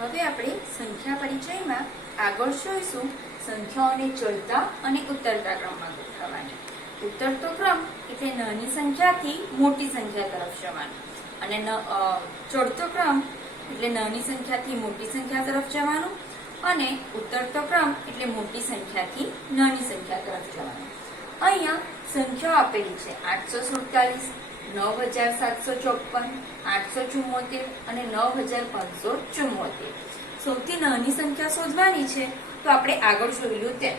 હવે આપણે સંખ્યા પરિચયમાં આગળ જોઈશું સંખ્યાઓને ચડતા અને ઉતરતા ક્રમમાં ગોઠવવાની. ઉતરતો ક્રમ એટલે નાની સંખ્યાથી મોટી સંખ્યા તરફ જવાનું અને ચડતો ક્રમ એટલે નાની સંખ્યાથી મોટી સંખ્યા તરફ જવાનું અને ઉતરતો ક્રમ એટલે મોટી સંખ્યાથી નાની સંખ્યા તરફ જવાનું. અહીંયા સંખ્યાઓ આપેલી છે 847, 9754, 874 અને 9574. સૌથી નાની સંખ્યા શોધવાની છે તો આપણે આગળ જોયેલું તેમ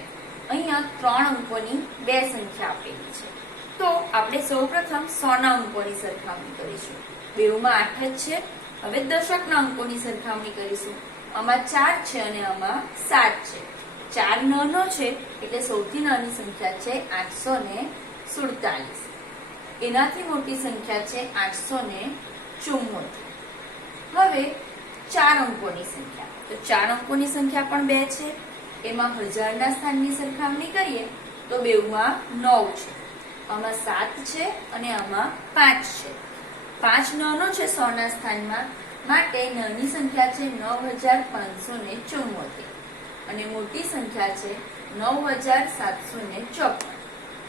અહીંયા 3 અંકોની બે સંખ્યા આપેલી છે. તો આપણે સૌપ્રથમ 100 ના અંકોની સરખામણી કરીશું. બેઉમાં 8 જ છે. હવે દશકના અંકોની સરખામણી કરીશું. આમાં 4 છે અને આમાં 7 છે. 4 નાનો છે એટલે સૌથી નાની સંખ્યા છે 847. એનાથી મોટી સંખ્યા છે 874. હવે 4 અંકોની સંખ્યા, તો 4 અંકોની સંખ્યા પણ 2 છે. એમાં હજારના સ્થાનની સરખામણી કરીએ તો બેઉમાં 9 છે. આમાં 7 છે અને આમાં 5 છે. 5 નાનો છે 100 ના સ્થાનમાં, માટે નાની સંખ્યા છે 9574 અને મોટી સંખ્યા છે 9754.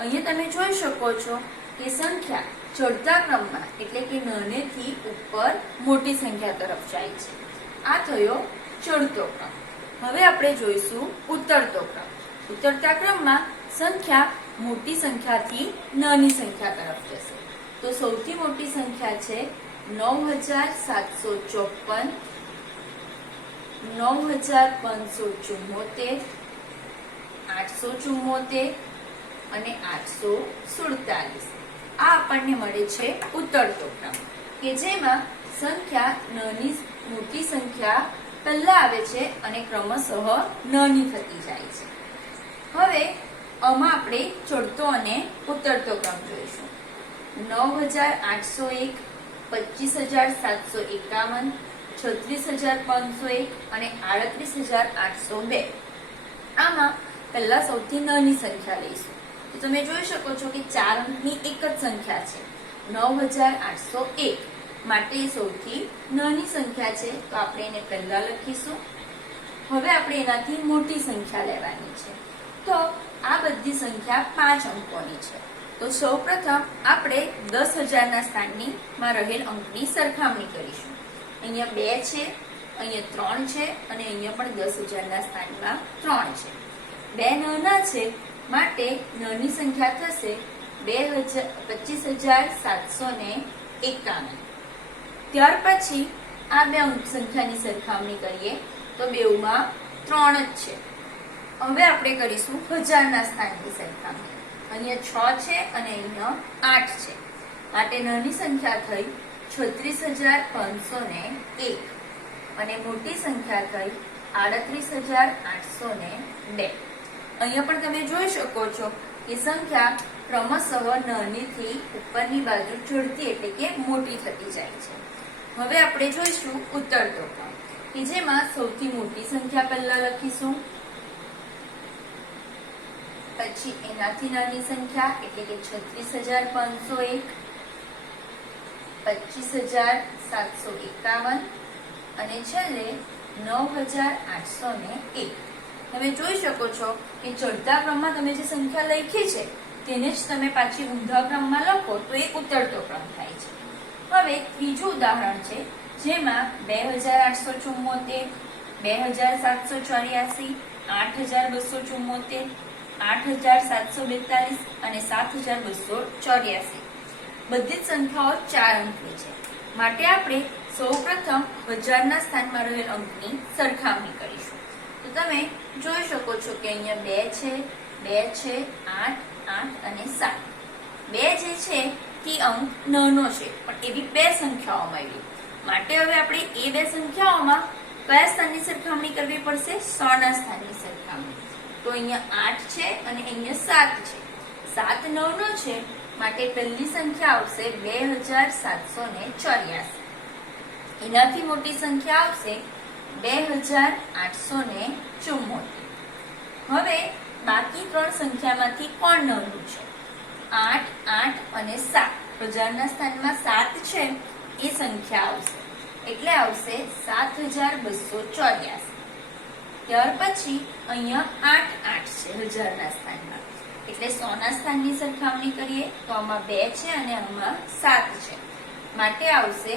અહીંયા તમે જોઈ શકો છો કે સંખ્યા ચડતા ક્રમમાં એટલે કે નાનેથી ઉપર મોટી સંખ્યા તરફ જાય છે. આ થયો ચડતો ક્રમ. હવે આપણે જોઈશું ઉતરતો ક્રમ. ઉતરતા ક્રમમાં સંખ્યા મોટી સંખ્યાથી નાની સંખ્યા તરફ જશે. તો સૌથી મોટી સંખ્યા છે 9754, 9574, 874 અને 847. આ આપણને મળે છે ઉતરતો ક્રમ, કે જેમાં સંખ્યા નાની મોટી સંખ્યા પહેલા આવે છે અને ક્રમશઃ નાની થતી જાય છે. હવે આમાં આપણે ચડતો અને ઉતરતો ક્રમ જોઈશું. 9801, 25751, 36501 અને 38802. આમાં પહેલા સૌથી નાની સંખ્યા લઈશું. તો તમે જોઈ શકો છો કે 4 અંકની એક જ સંખ્યા છે 9801, માટે સૌથી નાની સંખ્યા છે. તો આપણે એને પહેલા લખીશું. હવે આપણે એનાથી મોટી સંખ્યા લેવાની છે. તો આ બધી સંખ્યા 5 અંકોની છે. તો સૌપ્રથમ આપણે 10,000 ના સ્થાનની માં રહેલ અંકની સરખામણી કરીશું. અહીંયા 2 છે, અહીંયા 3 છે અને અહીંયા પણ 10,000 ના સ્થાનમાં 3 છે. 2 નાના છે માટે નાની સંખ્યા થશે 25,751. ત્યાર પછી આ બે અંક સંખ્યાની સરખામણી કરીએ તો બેઉમાં 3 જ છે. હવે આપણે કરીશું હજારના સ્થાનની સરખામણી. અહીંયા 6 છે અને અહીંયા 8 છે, માટે નાની સંખ્યા થઈ 36,501 અને મોટી સંખ્યા થઈ 38,802. અહીંયા પણ તમે જોઈ શકો છો કે સંખ્યા ક્રમશઃ નાનીથી ઉપરની બાજુ ચડતી એટલે કે મોટી થતી જાય છે. હવે આપણે જોઈશું ઉતરતો ક્રમ, કે જેમાં સૌથી મોટી સંખ્યા પહેલા લખીશું, પછી એનાથી નાની સંખ્યા એટલે કે 36,501, 25,751 અને છેલ્લે 9,801. તમે જોઈ શકો છો કે ચડતા ક્રમમાં તમે જે સંખ્યા લખી છે તેને જ તમે પાછી ઊંધા ક્રમમાં લખો તો એ ઉતરતો ક્રમ થાય છે. હવે ત્રીજું ઉદાહરણ છે, જેમાં 2,874, 2,784, 8,274, 8,742 અને 7,284. બધી જ સંખ્યાઓ 4 અંકની છે, માટે આપણે સૌપ્રથમ હજારના સ્થાનમાં રહેલ અંકની સરખામણી કરીશું. તો તમે જોઈ શકો છો કે અહીંયા 2 છે, 8, 8 અને 7. 2 જે છે તે અંક નાનો છે, પણ એવી બે સંખ્યાઓ મળી, માટે હવે આપણે એ બે સંખ્યાઓમાં કયા સ્થાનની સરખામણી કરવી પડશે? 100 ના સ્થાનની સરખામણી. તો અહીંયા 8 છે અને અહીંયા 7 છે. 7 નાનો છે, માટે પહેલી સંખ્યા આવશે 2,784. એનાથી મોટી સંખ્યા આવશે 2,874. હવે બાકી 3 સંખ્યામાંથી કોણ નાનું છે? 8, 8 અને 7. હજારના સ્થાનમાં 7 છે એ સંખ્યા આવશે. એટલે આવશે 7284. ત્યાર પછી અહીંયા 8 8 છે હજારના સ્થાનમાં, એટલે 100 ના સ્થાનની સરખામણી કરીએ તો આમાં 2 છે અને આમાં 7 છે, માટે આવશે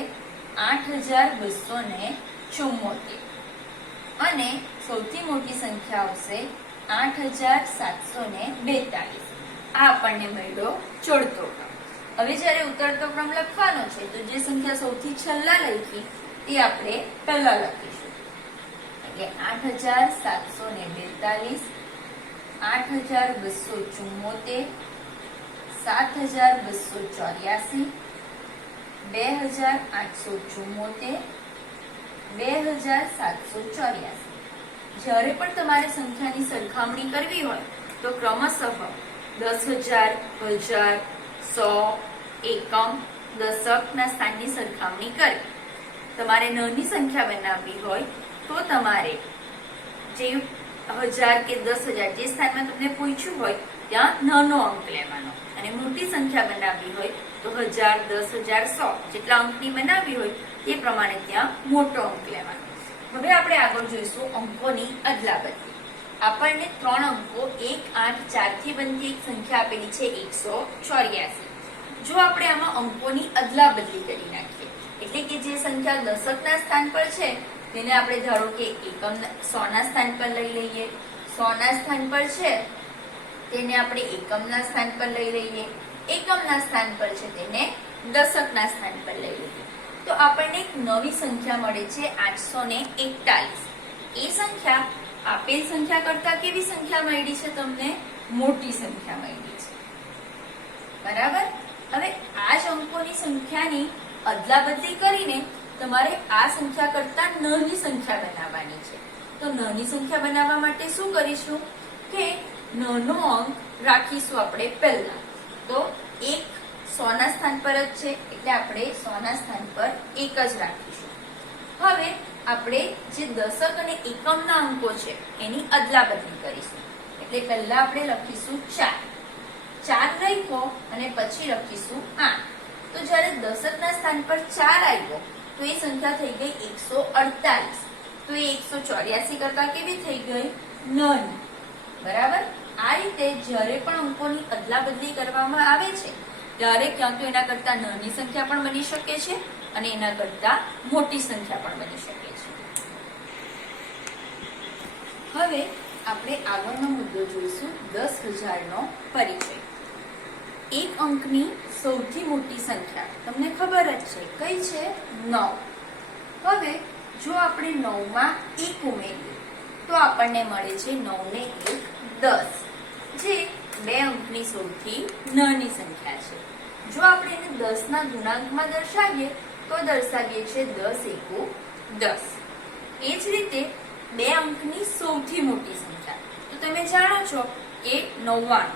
8274. અને સૌથી મોટી સંખ્યા આવશે 8742. આ આપણને મળ્યો ચોડતો ક્રમ. હવે જ્યારે ઉતરતો ક્રમ લખવાનો છે તો જે સંખ્યા સૌથી છેલ્લા લખી તે આપણે પહેલા લખીશું. એટલે 8742, 8274, 7284, 2874, 2784. જ્યારે પણ તમારે સંખ્યાની સરખામણી કરવી હોય તો ક્રમશઃ 10,000, 1000, 100, એકમ, દશક ના સ્થાનની સરખામણી કરી. તમારે નાની સંખ્યા બનાવવી હોય તો તમારે જે 1000 કે 10,000 જે સ્થાનમાં તમને પૂછ્યું હોય ત્યાં નાનો અંક લેવાનો, અને મોટી સંખ્યા બનાવવી હોય તો 1000, 10,000, 100 જેટલા અંકની બનાવવી હોય તે પ્રમાણે ત્યાં મોટો અંક લેવાનો. હવે આપણે આગળ જોઈશું અંકોની અદલાબદલી. આપણને 3 અંકો 1, 8, 4 થી બનતી એક સંખ્યા આપેલી છે 184. જો આપણે આમાં અંકોની અદલાબદલી કરી નાખીએ, એટલે કે જે સંખ્યા દશકના સ્થાન પર છે તેને આપણે ધારો કે એકમ 100 ના સ્થાન પર લઈ લઈએ, 100 ના સ્થાન પર છે તેને આપણે એકમના સ્થાન પર લઈ લઈએ, એકમના સ્થાન પર છે તેને દશકના સ્થાન પર લઈ લઈએ, તો આપણને એક નવી સંખ્યા મળે છે 841. એ સંખ્યા આપેલ સંખ્યા કરતા કેવી સંખ્યા મળી છે? તમને મોટી સંખ્યા મળી છે, બરાબર. હવે આ જ અંકોની સંખ્યાની અદલાબદલી કરીને તમારે આ સંખ્યા કરતા નાની સંખ્યા બનાવવાની છે. તો નાની સંખ્યા બનાવવા માટે શું કરીશું કે નાનો અંક રાખીશું આપણે પહેલા. તો 1 100 ના સ્થાન પર જ છે એટલે આપણે 100 ના સ્થાન પર 1 જ રાખીશું. હવે આપણે જે દશક અને એકમના અંકો છે એની અદલાબદલી કરીશું. એટલે પહેલા આપણે લખીશું 4 લખો અને પછી લખીશું 8. તો જ્યારે દશકના સ્થાન પર 4 આવ્યો તો એ સંખ્યા થઈ ગઈ 148. તો એ 184 કરતા કેવી થઈ ગઈ? નાની, બરાબર. આ રીતે જ્યારે પણ અંકોની અદલાબદલી કરવામાં આવે છે ત્યારે ક્યાં તો એના કરતા નાની સંખ્યા પણ બની શકે છે અને એના કરતા મોટી સંખ્યા પણ બની શકે છે. હવે આપણે આગળનો મુદ્દો જોઈશું 10,000 નો પરિચય. એક અંકની સૌથી મોટી સંખ્યા તમને ખબર જ છે કઈ છે? 9. હવે જો આપણે 9 માં 1 ઉમેરીએ તો આપણને મળે છે 9 ને 1 10, જે 2 અંકની સૌથી નાની સંખ્યા છે. જો આપણે એને 10 ના ગુણાંકમાં દર્શાવીએ તો દર્શાવીએ છીએ 10 એકુ 10. એ જ રીતે 2 અંકની સૌથી મોટી સંખ્યા તો તમે જાણો છો કે 99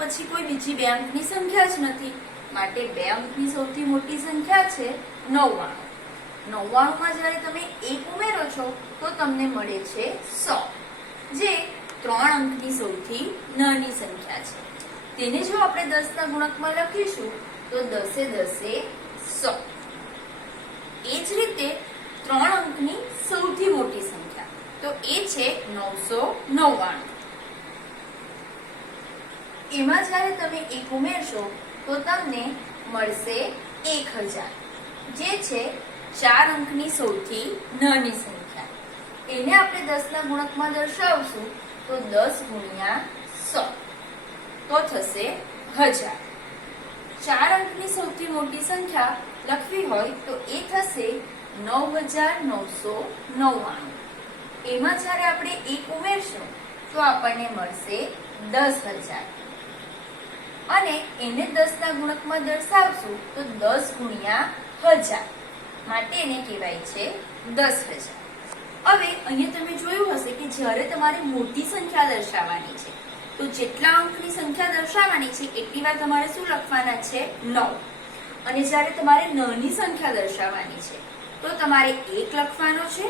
પછી કોઈ બીજી 2 અંકની સંખ્યા જ નથી, માટે 2 અંકની સૌથી મોટી સંખ્યા છે 99. 99 માં જ્યારે તમે 1 ઉમેરો છો તો તમને મળે છે 100, જે 3 અંકની સૌથી નાની સંખ્યા છે. તેને જો આપણે 10 ના ગુણકમાં લખીશું તો 10 એ 100. એ જ રીતે 3 અંકની સૌથી મોટી સંખ્યા તો એ છે 999. એમાં જ્યારે તમે 1 ઉમેરશો તો તમને મળશે 1000, જે છે 4 અંકની સૌથી નાની સંખ્યા. એને આપણે 10 ના ગુણકમાં દર્શાવશું તો 10 ગુણ્યા 100 તો થશે 1000. 4 અંકની સૌથી મોટી સંખ્યા લખવી હોય તો એ થશે 9999. એમાં જ્યારે આપણે 1 ઉમેરશું તો આપણને મળશે 10,000 અને એને 10 ના ગુણકમાં દર્શાવશું તો 10 ગુણ્યા 1000, માટે એને કહેવાય છે 10,000. હવે અહીંયા તમે જોયું હશે કે જ્યારે તમારે મોટી સંખ્યા દર્શાવવાની છે તો જેટલા અંકની સંખ્યા દર્શાવવાની છે એટલી વાર તમારે શું લખવાના છે? 9. અને જ્યારે તમારે નાની સંખ્યા દર્શાવવાની છે તો તમારે 1 લખવાનો છે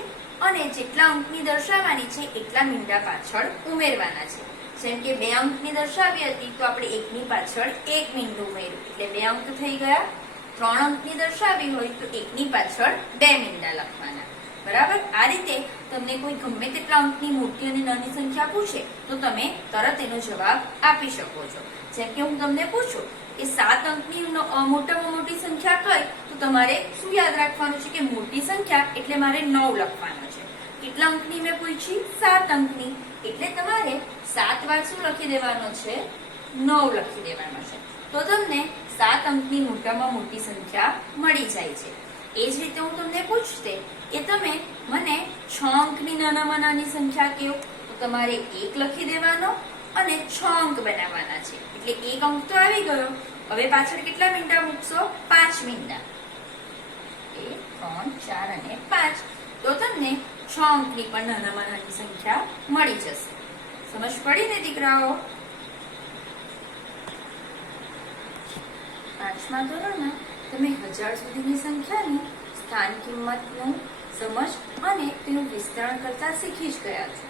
અને જેટલા અંકની દર્શાવવાની છે એટલા મીંડા પાછળ ઉમેરવાના છે. જેમ કે 2 અંકની દર્શાવી હતી તો આપણે 1 ની પાછળ 1 મીંડું ઉમેર્યું એટલે 2 અંક થઈ ગયા. 3 અંકની દર્શાવી હોય તો 1 ની પાછળ 2 મીંડા લખવાના. બરાબર. આ રીતે તમને કોઈ ગમે તેટલા અંકની મોટી અને નાની સંખ્યા પૂછે તો તમે તરત એનો જવાબ આપી શકો છો. જેમ કે હું તમને પૂછું કે 7 અંકની મોટામાં મોટી સંખ્યા કઈ, તો તમારે શું યાદ રાખવાનું છે કે મોટી સંખ્યા એટલે મારે 9 લખવાનો છે. કેટલા અંકની મેં પૂછી? 7 અંકની. એટલે તમારે 7 વાર શું લખી દેવાનો છે? 9 લખી દેવાનો છે. તો તમને 7 અંકની મોટામાં મોટી સંખ્યા મળી જાય છે. એ જ રીતે હું તમને પૂછતે કે તમે મને 6 અંકની નાનામાં નાની સંખ્યા કહો, તો તમારે 1 લખી દેવાનો અને 6 અંક બનાવવાના છે. એટલે 1 અંક તો આવી ગયો. હવે પાછળ કેટલા મીંડા મૂકશો? 5 મીંડા. 1 3 4 અને 5. તો તમને 6 અંકની પણ નાનામાં નાની સંખ્યા મળી જશે. સમજ પડી ને દીકરાઓ? 5મા ધોરણમાં તમે 1000 સુધીની સંખ્યાની સ્થાન કિંમતનું સમજ અને તેનું વિસ્તરણ કરતા શીખી જ ગયા છો.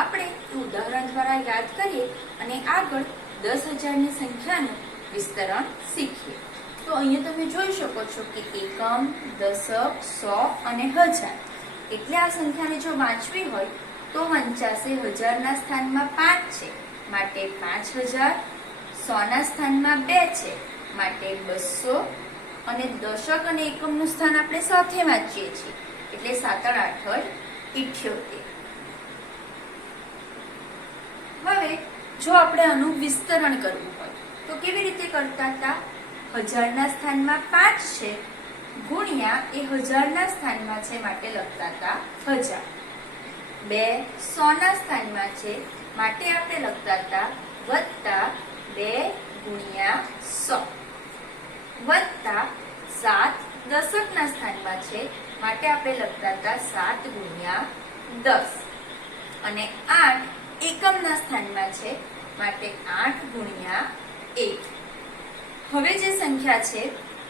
આપણે ઉદાહરણ દ્વારા યાદ કરીએ અને આગળ 10,000ની સંખ્યાનું વિસ્તરણ શીખીએ. તો અહીંયા તમે જોઈ શકો છો કે એકમ, દશક, 100 અને 1000. એટલે આ સંખ્યાને જો વાંચવી હોય તો વંચાશે 1000ના સ્થાનમાં 5 છે માટે 5000, 100ના સ્થાનમાં 2 છે માટે 200 અને દશક અને એકમનું સ્થાન આપણે સાથે વાંચીએ છીએ એટલે 7 8 78. હવે જો આપણે આનું વિસ્તરણ કરવું હોય તો કેવી રીતે કરતા હતા? 1000ના સ્થાનમાં 5 છે ગુણ્યા એ 1000ના સ્થાનમાં છે માટે લખતા હતા 1000. 2 100ના સ્થાનમાં છે માટે આપણે લખતા હતા વત્તા 2 ગુણ્યા 100 વત્તા 7 દશકના સ્થાનમાં છે માટે આપણે લખતા હતા 7 ગુણ્યા 10 અને 8 એકમના સ્થાનમાં છે માટે 8 ગુણ્યા 1. હવે જે સંખ્યા છે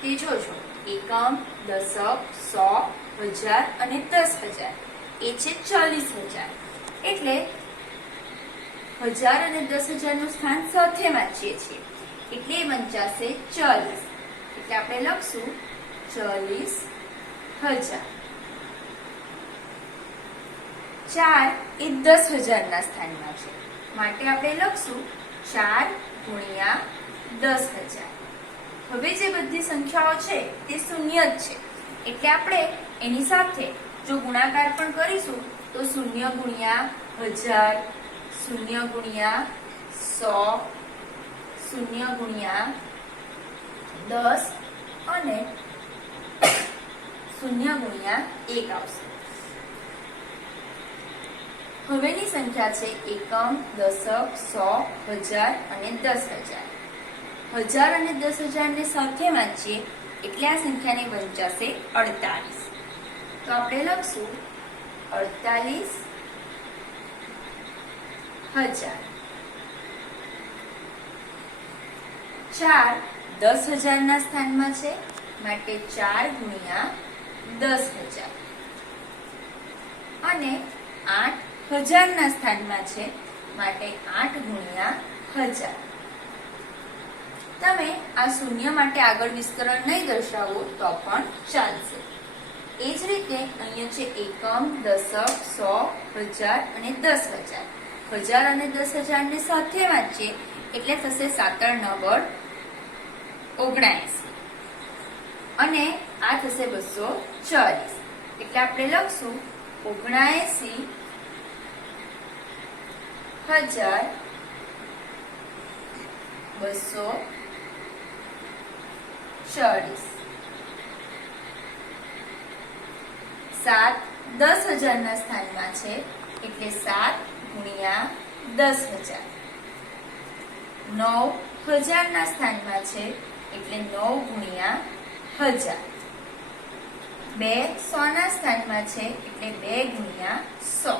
તે જોજો. એકમ, દશક, 100, 1000 અને 10,000 એ છે 40,000. એટલે 1000 અને 10,000નું સ્થાન સાથે વાંચીએ છીએ એટલે વંચાશે 40. એટલે આપણે લખશું 40,000. 4 એ 10,000ના સ્થાનમાં છે માટે આપણે લખશું 4 ગુણ્યા 10,000. હવે જે બધી સંખ્યાઓ છે તે શૂન્ય જ છે એટલે આપણે એની સાથે જો ગુણાકાર પણ કરીશું તો 0 ગુણ્યા 1000, 0 ગુણ્યા 100, 0 ગુણ્યા 10 અને 0 ગુણ્યા 1 આવશે. હવેની સંખ્યા છે એકમ, દશક, 100, 1000 અને 10,000. 1000 અને 10,000 ને સાથે વાંચીએ એટલે આ સંખ્યાને વંચાશે 48. તો આપણે લખશું 48,000. 4 10,000ના સ્થાનમાં છે માટે 4 ગુણ્યા 10,000 અને 8 1000ના સ્થાનમાં છે માટે 8 ગુણ્યા 1000. તમે આ શૂન્ય માટે આગળ વિસ્તરણ નહીં દર્શાવો તો પણ ચાલશે. એ જ રીતે અહીંયા છે એકમ, દશક, 100, 1000 અને 10,000. 1000 અને 10,000 ને સાથે વાંચીએ એટલે થશે 7 9 79 અને આ થશે 240. એટલે આપણે લખશું 79,240. 7 10,000ના સ્થાનમાં છે એટલે 7 ગુણ્યા 10,000. 9 1000ના સ્થાનમાં છે એટલે 9 ગુણ્યા 1000. 2 100ના સ્થાનમાં છે એટલે 2 ગુણ્યા 100.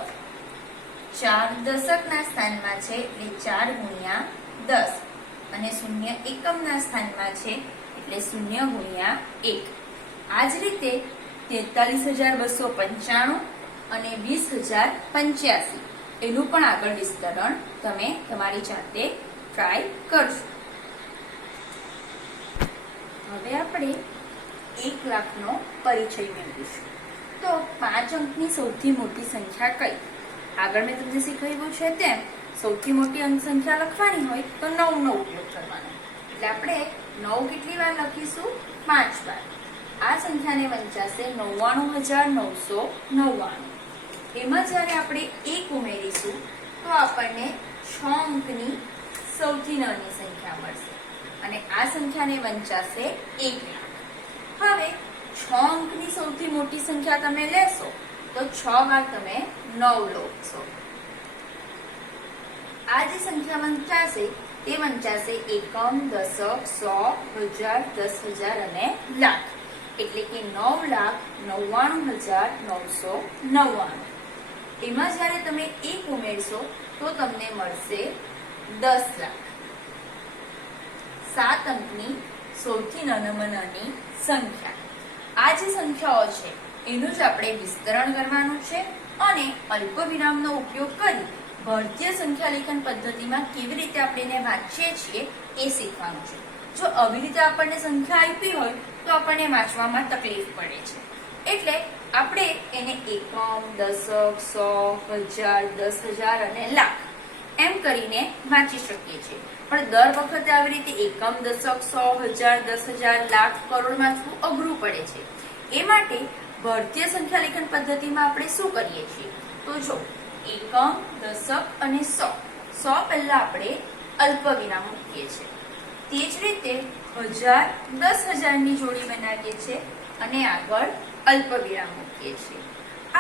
4 દશકના સ્થાનમાં છે એટલે 4 ગુણ્યા 10 અને 0 એકમના સ્થાનમાં છે એટલે 0 ગુણ્યા 1. આ જ રીતે 43,295 અને 20,085 એનું પણ આગળ વિસ્તરણ તમે તમારી જાતે ટ્રાય કરશો. હવે આપણે 1 લાખનો પરિચય મેળવીશું. તો 5 અંકની સૌથી મોટી સંખ્યા કઈ? આગળ મેં તમને શીખવ્યું છે તેમ સૌથી મોટી અંક સંખ્યા લખવાની હોય તો 9 નો ઉપયોગ કરવાનો. એટલે આપણે 9 કેટલી વાર લખીશું? 5 વાર. આ સંખ્યાને વંચાશે 99,999. એમાં જ્યારે આપણે 1 ઉમેરીશું તો આપણને 6 અંકની સૌથી નાની સંખ્યા મળશે અને આ સંખ્યાને વંચાશે 1 લાખ. હવે 6 અંકની સૌથી મોટી સંખ્યા તમે લેશો તો 6 વાર તમે 9 લો છો. આ જે સંખ્યા વંચાશે તે વંચાશે એકમ, દશક, 100, 1000, 10,000 અને લાખ. એટલે કે 9,99,999. એમાં જ્યારે તમે 1 ઉમેરશો તો તમને મળશે 10 લાખ. 7 અંકની સૌથી નાનામાં નાની સંખ્યા. આ જે સંખ્યાઓ છે એનું જ આપણે વિસ્તરણ કરવાનું છે અને અલ્પવિરામનો ઉપયોગ કરી ભારતીય સંખ્યા લેખન પદ્ધતિમાં કેવી રીતે આપણે એને વાંચીએ છીએ એ શીખવાનું છે. જો આવી રીતે આપણને સંખ્યા આપી હોય તો આપણને વાંચવામાં તકલીફ પડે છે. એટલે આપણે એને એકમ, દશક, 100, 1000, 10,000 અને લાખ એમ કરીને વાંચી શકીએ છીએ. પણ દર વખતે આવી રીતે એકમ, દશક, 100, 1000, 10,000, લાખ, કરોડ વાંચવું અઘરું પડે છે. એ માટે ભારતીય સંખ્યા લેખન પદ્ધતિમાં આપણે શું કરીએ છીએ? તો જો એકમ, દશક અને 100 પહેલા આપણે અલ્પવિરામ મૂકીએ છીએ. તે જ રીતે 1000, 10,000 ની જોડી બનાવીએ છીએ અને આગળ અલ્પવિરામ મૂકીએ છીએ.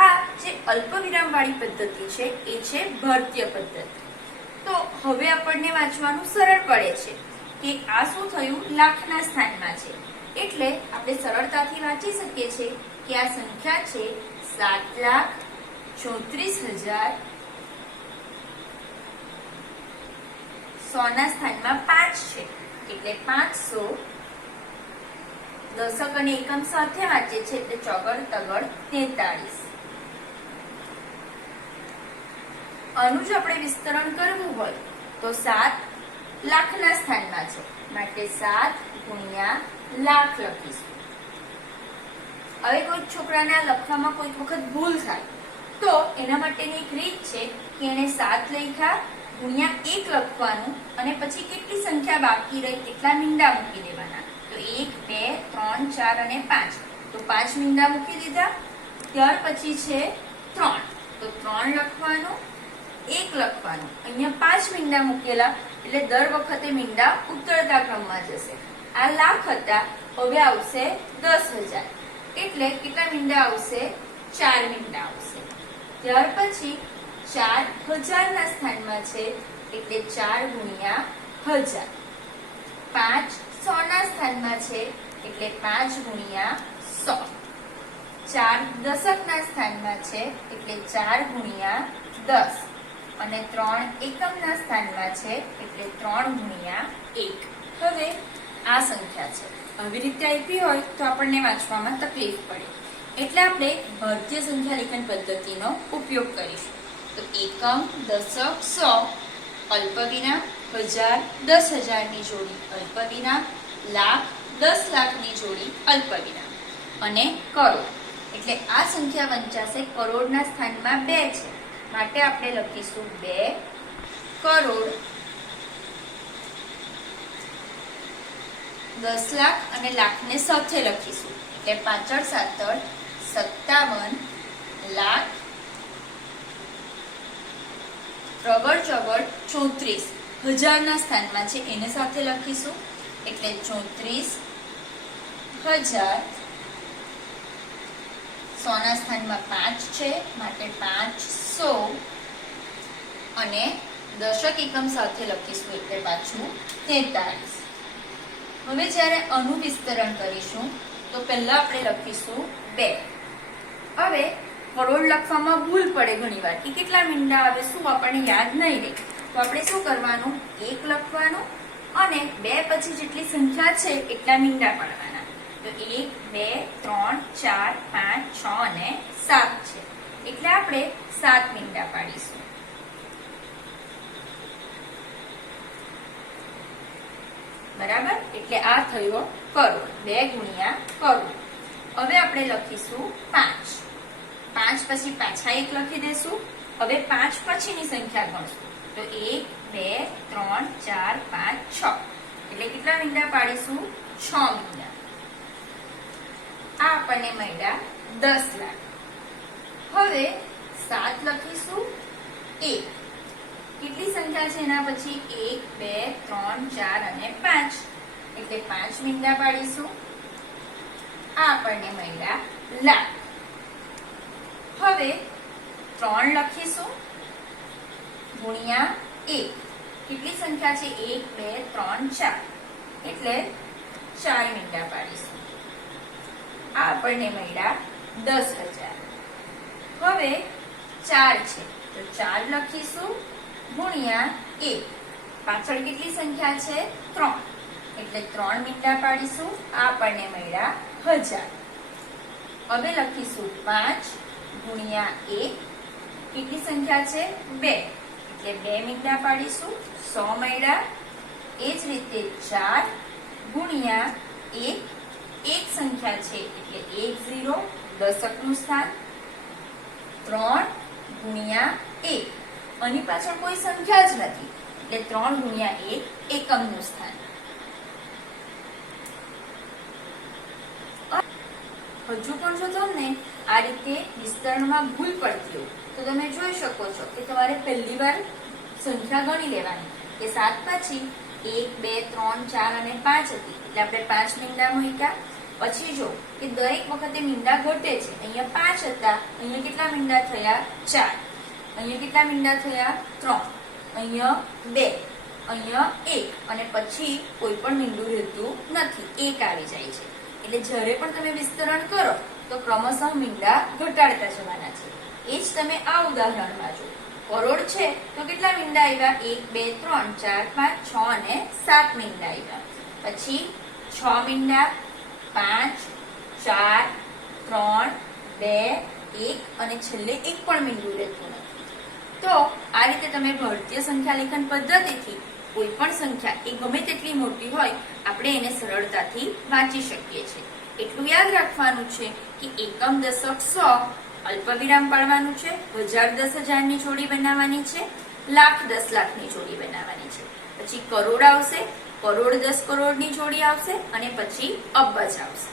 આ જે અલ્પવિરામ વાળી પદ્ધતિ છે એ છે ભારતીય પદ્ધતિ. તો હવે આપણને વાંચવાનું સરળ પડે છે કે આ શું થયું? લાખના સ્થાનમાં છે. એટલે આપણે સરળતાથી વાંચી શકીએ છીએ કે આ સંખ્યા છે 7,34,000. 100 ના સ્થાનમાં 5 છે એટલે 500. દશક અને એકમ સાથે વાંચીએ છીએ એટલે ચોગડ તગડ 43. આનું જ આપણે વિસ્તરણ કરવું હોય તો 7 લાખના સ્થાનમાં છે માટે 7 ગુણ્યા લાખ લખીશું. હવે કોઈ છોકરાને લખવામાં કોઈ વખત ભૂલ થાય તો એના માટેની એક રીત છે કે એને 7 લખ્યા ગુણ્યા 1 લખવાનું અને પછી કેટલી સંખ્યા બાકી રહી કેટલા મીંડા મૂકી દેવાના. તો 1, 2, 3, 4 અને 5. તો 5 મીંડા મૂકી દીધા. ત્યાર પછી છે 3. તો 3 લખવાનું, 1 લખવાનું. અહીંયા 5 મીંડા મૂકેલા એટલે દર વખતે મીંડા ઉતરતા ક્રમમાં જશે. આ લાખ હતા, હવે આવશે 10,000 એટલે કેટલા મીંડા આવશે? 4 મીંડા આવશે. ત્યાર પછી 4,000 ના સ્થાનમાં છે એટલે 4 ગુણ્યા 1000. 5 100 ના સ્થાનમાં છે એટલે 5 ગુણ્યા 100. 4 દશક ના સ્થાનમાં છે એટલે 4 ગુણ્યા 10 અને 3 એકમ ના સ્થાનમાં છે એટલે 3 ગુણ્યા 1. હવે આ સંખ્યા છે. આવી રીતે આપી હોય તો આપણને વાંચવામાં તકલીફ પડે. એટલે આપણે ભારતીય સંખ્યા લેખન પદ્ધતિનો ઉપયોગ કરીશું. તો એકમ, દશક, 100 અલ્પવિરામ, 1000, 10,000 ની જોડી અલ્પવિરામ, લાખ, 10 લાખની જોડી અલ્પવિરામ અને કરોડ. એટલે આ સંખ્યા વંચાશે કરોડના સ્થાનમાં 2 છે માટે આપણે લખીશું 2 કરોડ. 10 લાખ અને લાખને સાથે લખીશું એટલે 5 7 57 લાખ. રગડ ચગડ 34 હજારના સ્થાનમાં છે એને સાથે લખીશું એટલે 34,000. 100 ના સ્થાનમાં 5 છે માટે 500 અને દશક એકમ સાથે લખીશું એટલે પાછું 43. હવે જ્યારે આનું વિસ્તરણ કરીશું તો પહેલા આપણે લખીશું 2. હવે કરોડ લખવામાં ભૂલ પડે ઘણીવાર કે કેટલા મીંડા આવે શું આપણને યાદ નહીં રહે. તો આપણે શું કરવાનું? 1 લખવાનું અને 2 પછી જેટલી સંખ્યા છે એટલા મીંડા પાડવાના. તો 1, 2, 3, 4, 5, 6 અને 7 છે એટલે આપણે 7 મીંડા પાડીશું. બરાબર? એટલે આ થયો કરોડ. 2 ગુણ્યા કરોડ. હવે આપણે લખીશું 5. 5 પછી પાછા 1 લખી દેશું. હવે 5 પછીની સંખ્યા ગણશું. તો 1, 2, 3, 4, 5, 6. એટલે કેટલા મીંડા પાડીશું? 6 મીંડા. આ આપણને મળ્યા 10 લાખ. હવે 7 લખીશું. 1. કેટલી સંખ્યા છે એના પછી? 1, 2, 3, 4 અને 5. એટલે 5 મીંડા પાડીશું. આ આપણને મળ્યા લાખ. હવે 3 લખીશું ગુણ્યા 1. કેટલી સંખ્યા છે? 1, 2, 3, 4. એટલે 4 મીંડા પાડીશું. આ આપણને મળ્યા 10,000. હવે 4 છે તો 4 લખીશું ગુણ્યા 1. પાછળ કેટલી સંખ્યા છે? 3. એટલે 3 મીંડા પાડીશું. આ આપણને મળ્યા 1000. હવે લખીશું 5 ગુણ્યા 1. કેટલી સંખ્યા છે? 2. એટલે 2 મીંડા પાડીશું. 100 મળ્યા. એ જ રીતે 4 ગુણ્યા 1. એક સંખ્યા છે એટલે 1 0 દશકનું સ્થાન. 3 ગુણ્યા 1. આની પાછળ કોઈ સંખ્યા જ નથી એટલે 3 ગુણ્યા 1 એકમનું સ્થાન. હજુ પણ જો તમને આ રીતે વિસ્તરણમાં ભૂલ પડતી હોય તો તમે જોઈ શકો છો કે તમારે પહેલી વાર સંખ્યા ગણી લેવાની કે 7 પછી 1, 2, 3, 4 અને 5 હતી એટલે આપણે 5 મીંડા મૂક્યા. પછી જો કે દરેક વખતે મીંડા ઘટે છે. અહીંયા 5 હતા, અહીંયા કેટલા મીંડા થયા? 4. અહીંયા કેટલા મીંડા થયા? 3. અહીંયા 2, અહીંયા 1 અને પછી કોઈ પણ મીંડું રહેતું નથી, 1 આવી જાય છે. એટલે જ્યારે પણ તમે વિસ્તરણ કરો તો ક્રમશઃ મીંડા ઘટાડતા જવાના છે. એ જ તમે આ ઉદાહરણમાં જો કરોડ છે તો કેટલા મીંડા આવ્યા? 1, 2, 3, 4, 5, 6 અને 7 મીંડા આવ્યા. પછી 6 મીંડા, 5, 4, 3, 2, 1 અને છેલ્લે એક પણ મીંડું રહેતું નથી. તો આ રીતે તમે ભારતીય સંખ્યા લેખન પદ્ધતિથી કોઈ પણ સંખ્યા એ ગમે તેટલી મોટી હોય આપણે એને સરળતાથી વાંચી શકીએ છીએ. એટલું યાદ રાખવાનું છે કે એકમ, દશક, સો અલ્પવિરામ પાડવાનું છે. 1000 10,000 ની જોડી બનાવવાની છે. લાખ 10 લાખની જોડી બનાવવાની છે. પછી કરોડ આવશે, કરોડ 10 કરોડની જોડી આવશે અને પછી અબજ આવશે.